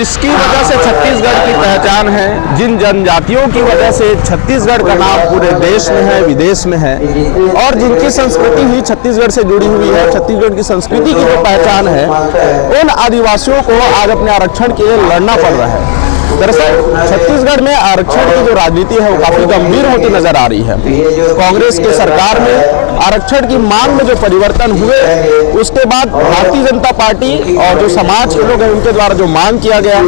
जिसकी वजह से छत्तीसगढ़ की पहचान है, जिन जनजातियों की वजह से छत्तीसगढ़ का नाम पूरे देश में है, विदेश में है, और जिनकी संस्कृति ही छत्तीसगढ़ से जुड़ी हुई है, छत्तीसगढ़ की संस्कृति की जो पहचान है, उन आदिवासियों को आज अपने आरक्षण के लिए लड़ना पड़ रहा है। दरअसल छत्तीसगढ़ में आरक्षण की जो राजनीति है वो काफी गंभीर होती नजर आ रही है। कांग्रेस के सरकार में आरक्षण की मांग में जो परिवर्तन हुए, उसके बाद भारतीय जनता पार्टी और जो समाज के लोग हैं उनके द्वारा जो मांग किया गया,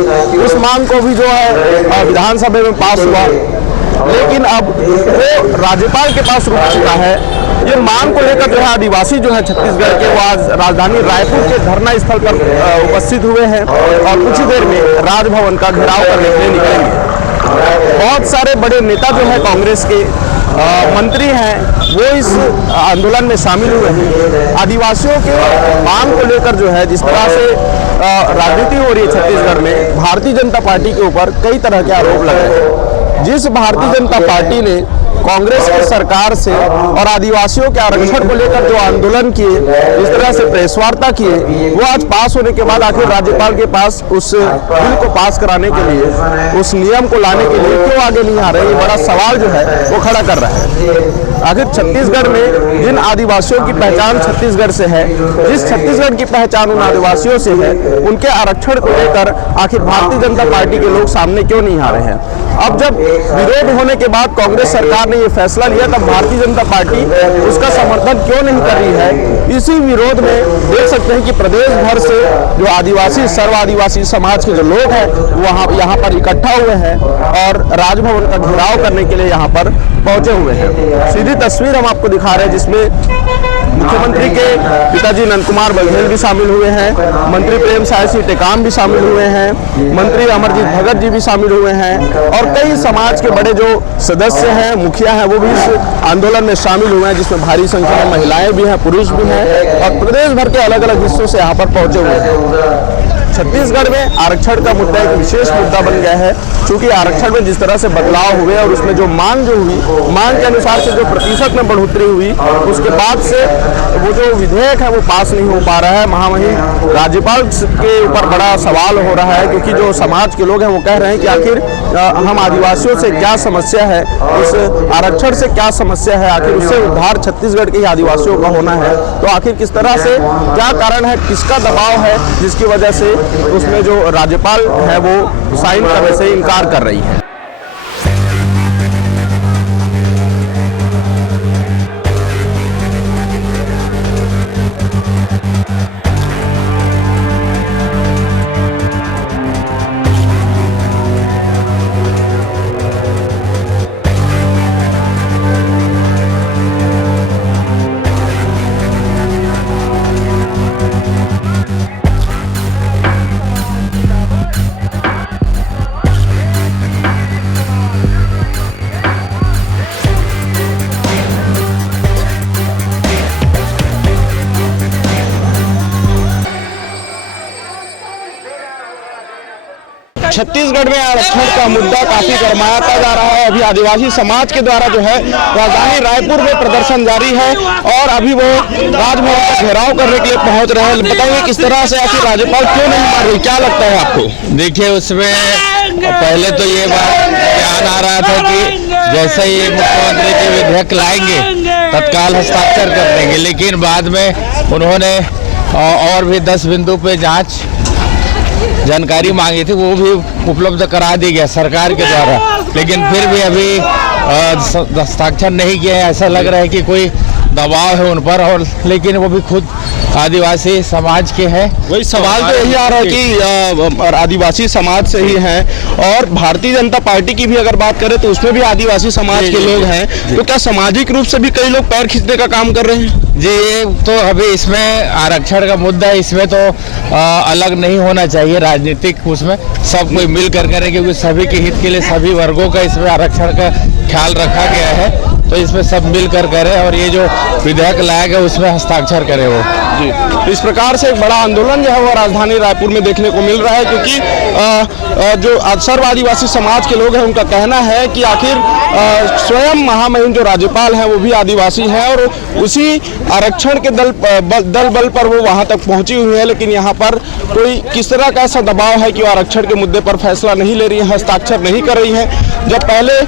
उस मांग को भी जो है विधानसभा में पास हुआ, लेकिन अब वो राज्यपाल के पास रुक चुका है। ये मांग को लेकर जो है आदिवासी जो है छत्तीसगढ़ के, वो आज राजधानी रायपुर के धरना स्थल पर उपस्थित हुए हैं और कुछ ही देर में राजभवन का घेराव करने के लिए निकलेंगे। बहुत सारे बड़े नेता जो है कांग्रेस के मंत्री हैं, वो इस आंदोलन में शामिल हुए हैं। आदिवासियों के मांग को लेकर जो है जिस तरह से राजनीति हो रही है छत्तीसगढ़ में, भारतीय जनता पार्टी के ऊपर कई तरह के आरोप लग रहे हैं। जिस भारतीय जनता पार्टी ने कांग्रेस की सरकार से और आदिवासियों के आरक्षण को लेकर जो आंदोलन किए, इस तरह से प्रेस वार्ता किए, वो आज पास होने के बाद आखिर राज्यपाल के पास उस बिल को पास कराने के लिए, उस नियम को लाने के लिए क्यों आगे नहीं आ रहे, ये बड़ा सवाल जो है वो खड़ा कर रहा है। आखिर छत्तीसगढ़ में जिन आदिवासियों की पहचान छत्तीसगढ़ से है, जिस छत्तीसगढ़ की पहचान उन आदिवासियों से है, उनके आरक्षण को लेकर आखिर भारतीय जनता पार्टी के लोग सामने क्यों नहीं आ रहे हैं। अब जब विरोध होने के बाद कांग्रेस सरकार ने ये फैसला लिया, तब भारतीय जनता पार्टी उसका समर्थन क्यों नहीं कर रही है। इसी विरोध में देख सकते हैं कि प्रदेश भर से जो आदिवासी, सर्व आदिवासी समाज के जो लोग हैं वो यहाँ पर इकट्ठा हुए हैं और राजभवन का घेराव करने के लिए यहाँ पर पहुंचे हुए हैं। सीधी तस्वीर हम आपको दिखा रहे हैं जिसमें मुख्यमंत्री के पिताजी नंद कुमार बघेल भी शामिल हुए हैं, मंत्री प्रेम साय सिंह टेकाम भी शामिल हुए हैं, मंत्री अमरजीत भगत जी भी शामिल हुए हैं और कई समाज के बड़े जो सदस्य हैं, मुखिया हैं, वो भी इस आंदोलन में शामिल हुए हैं, जिसमें भारी संख्या में महिलाएं भी हैं, पुरुष भी हैं और प्रदेश भर के अलग अलग हिस्सों से यहाँ पर पहुंचे हुए हैं। छत्तीसगढ़ में आरक्षण का मुद्दा एक विशेष मुद्दा बन गया है, क्योंकि आरक्षण में जिस तरह से बदलाव हुए और उसमें जो मांग जो हुई, मांग के अनुसार से जो प्रतिशत में बढ़ोतरी हुई, उसके बाद से वो जो विधेयक है वो पास नहीं हो पा रहा है। महामहिम राज्यपाल के ऊपर बड़ा सवाल हो रहा है, क्योंकि जो समाज के लोग हैं वो कह रहे हैं कि आखिर हम आदिवासियों से क्या समस्या है, उस आरक्षण से क्या समस्या है, आखिर उससे उद्धार छत्तीसगढ़ के आदिवासियों का होना है। तो आखिर किस तरह से, क्या कारण है, किसका दबाव है जिसकी वजह से उसमें जो राज्यपाल है वो साइन करने से इनकार कर रही है। छत्तीसगढ़ में आरक्षण का मुद्दा काफी गरमाता जा रहा है। अभी आदिवासी समाज के द्वारा जो है राजधानी रायपुर में प्रदर्शन जारी है और अभी वो राजभवन का घेराव करने के लिए पहुंच रहे हैं। बताइए किस तरह से आखिर राज्यपाल क्यों नहीं मान रही, क्या लगता है आपको? देखिए, उसमें पहले तो ये बात ध्यान आ रहा था कि जैसे ही मुख्यमंत्री के विधेयक लाएंगे तत्काल हस्ताक्षर कर देंगे, लेकिन बाद में उन्होंने और भी 10 बिंदु पे जांच जानकारी मांगी थी, वो भी उपलब्ध करा दी गया सरकार के द्वारा, लेकिन फिर भी अभी हस्ताक्षर नहीं किए हैं। ऐसा लग रहा है कि कोई दबाव है उन पर, और लेकिन वो भी खुद आदिवासी समाज के हैं। वही सवाल तो यही आ रहा है कि आदिवासी समाज से ही हैं, और भारतीय जनता पार्टी की भी अगर बात करें तो उसमें भी आदिवासी समाज के लोग हैं। तो क्या सामाजिक रूप से भी कई लोग पैर खींचने का काम कर रहे हैं? जी, ये तो अभी इसमें आरक्षण का मुद्दा है, इसमें तो अलग नहीं होना चाहिए राजनीतिक, उसमें सब कोई मिल कर करें, क्योंकि सभी के हित के लिए सभी वर्गों का इसमें आरक्षण का ख्याल रखा गया है। तो इसमें सब मिलकर करें और ये जो विधेयक लाया गया उसमें हस्ताक्षर करें वो। जी, इस प्रकार से एक बड़ा आंदोलन जो है वो राजधानी रायपुर में देखने को मिल रहा है, क्योंकि जो सर्व आदिवासी समाज के लोग हैं उनका कहना है कि आखिर स्वयं महामहिम जो राज्यपाल हैं वो भी आदिवासी हैं और उसी आरक्षण के दल बल पर वो वहां तक पहुंची हुई है, लेकिन यहाँ पर कोई किस तरह का ऐसा दबाव है कि वो आरक्षण के मुद्दे पर फैसला नहीं ले रही है, हस्ताक्षर नहीं कर रही है। जब पहले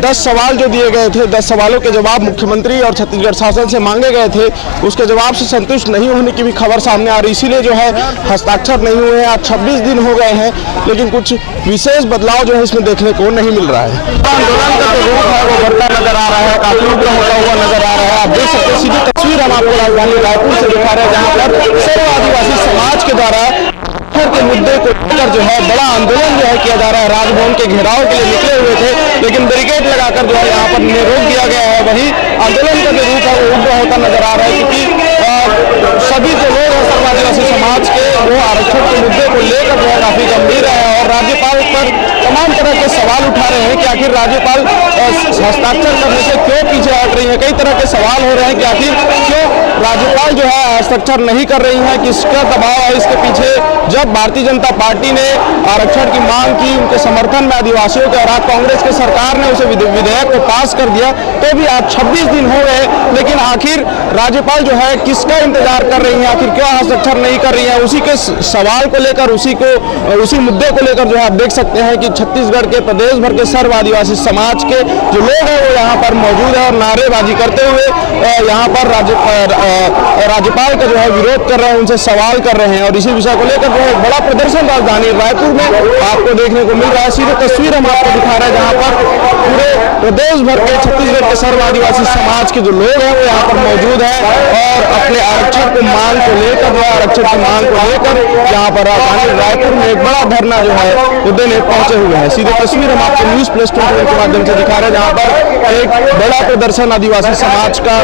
10 सवाल जो दिए गए थे, 10 सवालों के जवाब मुख्यमंत्री और छत्तीसगढ़ शासन से मांगे गए थे, उसके जवाब से संतुष्ट नहीं होने की भी खबर सामने आ रही, इसीलिए जो है हस्ताक्षर नहीं हुए हैं। आज 26 दिन हो गए हैं, लेकिन कुछ विशेष बदलाव जो है इसमें देखने को नहीं मिल रहा है। आंदोलन का जो रूप है वो बढ़ता नजर आ रहा है, काफी उग्र होता हुआ नजर आ रहा है। आप देख सकते हैं, सीधी तस्वीर हम आपको राजधानी रायपुर से दिखा रहे हैं, जहाँ पर सर्व आदिवासी समाज के द्वारा के मुद्दे को लेकर जो है बड़ा आंदोलन जो है किया जा रहा है। राजभवन के घेराव के लिए निकले हुए थे, लेकिन बैरिकेड लगाकर जो है यहाँ पर रोक दिया गया है। वही आंदोलन का जो रूप है वो उग्र होता नजर आ रहा है, क्योंकि सभी जो लोग हैं सर्व आदिवासी समाज के वो आरक्षण के मुद्दे को लेकर जो है काफी गंभीर है और राज्यपाल पर तमाम तरह के सवाल उठा रहे हैं कि आखिर राज्यपाल हस्ताक्षर करने से क्यों पीछे हट रही है। कई तरह के सवाल हो रहे हैं कि आखिर क्यों राज्यपाल जो है हस्ताक्षर नहीं कर रही है, किसका दबाव है इसके पीछे। जब भारतीय जनता पार्टी ने आरक्षण की मांग की उनके समर्थन में आदिवासियों के, और आज कांग्रेस के सरकार ने उसे विधेयक को पास कर दिया, तो भी आज 26 दिन हो गए, लेकिन आखिर राज्यपाल जो है किसका इंतजार कर रही है, आखिर क्यों हस्ताक्षर नहीं कर रही है। उसी के सवाल को लेकर, उसी मुद्दे को लेकर जो है आप देख सकते हैं कि छत्तीसगढ़ के प्रदेश भर के सर्व आदिवासी समाज के जो लोग हैं वो यहाँ पर मौजूद है और नारेबाजी करते हुए यहाँ पर राज्यपाल का जो है विरोध कर रहे हैं, उनसे सवाल कर रहे हैं। और इसी विषय को लेकर जो है बड़ा प्रदर्शन राजधानी रायपुर में आपको देखने को मिल रहा है। सीधे तस्वीर हम आपको दिखा रहे हैं, जहाँ पर पूरे प्रदेश भर के छत्तीसगढ़ के सर्व आदिवासी समाज के जो लोग हैं वो यहाँ पर मौजूद है और अपने आरक्षण को मांग को लेकर जो आरक्षण की मांग को लेकर यहाँ पर राजधानी रायपुर में एक बड़ा धरना जो है वो देने पहुंचे हुए हैं। सीधे तस्वीर हम आपको न्यूज़ प्लस 21 के माध्यम से दिखा रहे हैं, जहाँ पर एक बड़ा प्रदर्शन आदिवासी समाज का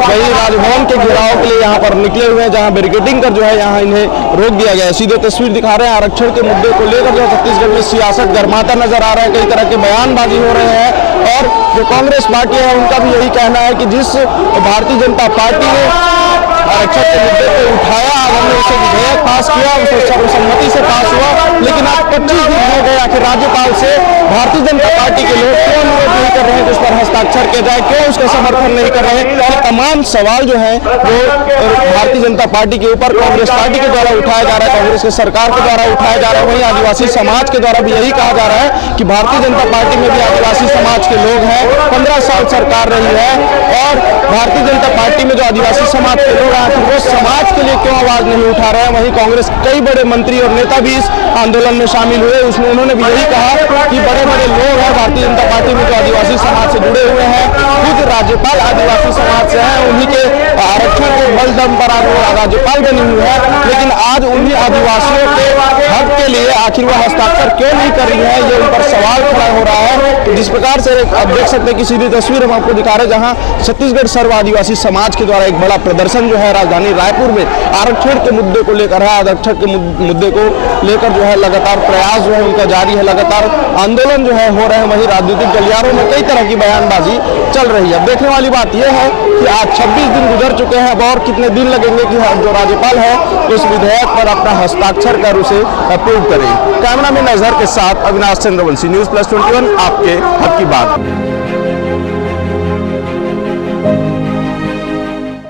वही राजभवन के घेराव के लिए यहाँ पर निकले हुए हैं, जहाँ बैरिकेडिंग कर जो है यहाँ इन्हें रोक दिया गया है। सीधे तस्वीर दिखा रहे हैं, आरक्षण के मुद्दे को लेकर जो छत्तीसगढ़ में सियासत गरमाता नजर आ रहा है, कई तरह के बयानबाजी हो रहे हैं। और जो कांग्रेस पार्टी है उनका भी यही कहना है कि जिस भारतीय जनता पार्टी ने आरक्षण के मुद्दे को उठाया, हमने उसे विधेयक पास किया, उसे सर्वसम्मति से पास हुआ, लेकिन आज 25 दिन हो गए, आखिर राज्यपाल से भारतीय जनता पार्टी के लोग क्यों अनुरोध नहीं कर रहे हैं कि उस पर हस्ताक्षर किया जाए, क्यों उसका समर्थन नहीं कर रहे हैं। ये तमाम सवाल जो है वो भारतीय जनता पार्टी के ऊपर कांग्रेस पार्टी के द्वारा उठाया जा रहा है, कांग्रेस के सरकार के द्वारा उठाया जा रहा है। वहीं आदिवासी समाज के द्वारा भी यही कहा जा रहा है कि भारतीय जनता पार्टी में भी आदिवासी समाज के लोग हैं, 15 साल सरकार रही है और भारतीय जनता पार्टी में जो आदिवासी समाज के लोग आखिर वो समाज के लिए क्यों आवाज नहीं उठा रहे हैं। वहीं कांग्रेस कई बड़े मंत्री और नेता भी इस आंदोलन में शामिल हुए, उसमें उन्होंने भी यही कहा कि बड़े बड़े लोग हैं भारतीय जनता पार्टी में जो आदिवासी समाज से जुड़े हुए हैं, खुद राज्यपाल आदिवासी समाज से हैं, उन्हीं के आरक्षण के बल दम पर राज्यपाल बनी हुई है, लेकिन आज उन्हीं आदिवासियों के हक के लिए आखिर वो हस्ताक्षर क्यों नहीं कर रही है, ये उन पर सवाल खड़ा हो रहा है। तो जिस प्रकार से आप देख सकते हैं कि सीधी तस्वीर हम आपको दिखा रहे हैं, जहां छत्तीसगढ़ सर्व आदिवासी समाज के द्वारा एक बड़ा प्रदर्शन जो है राजधानी रायपुर में आरक्षण के मुद्दे को लेकर है। आरक्षण के मुद्दे को लेकर जो है लगातार प्रयास जो है उनका जारी है, लगातार आंदोलन जो है हो रहे हैं। वहीं राजनीतिक गलियारों में कई तरह की बयानबाजी चल रही है। देखने वाली बात यह है कि आज 26 दिन गुजर चुके हैं, अब और कितने दिन लगेंगे कि जो राज्यपाल है उस विधेयक पर अपना हस्ताक्षर कर उसे अप्रूव करें। कैमरा में नजर के साथ अविनाश चंद्रवंशी, न्यूज़ प्लस 21, आपके हक की बात।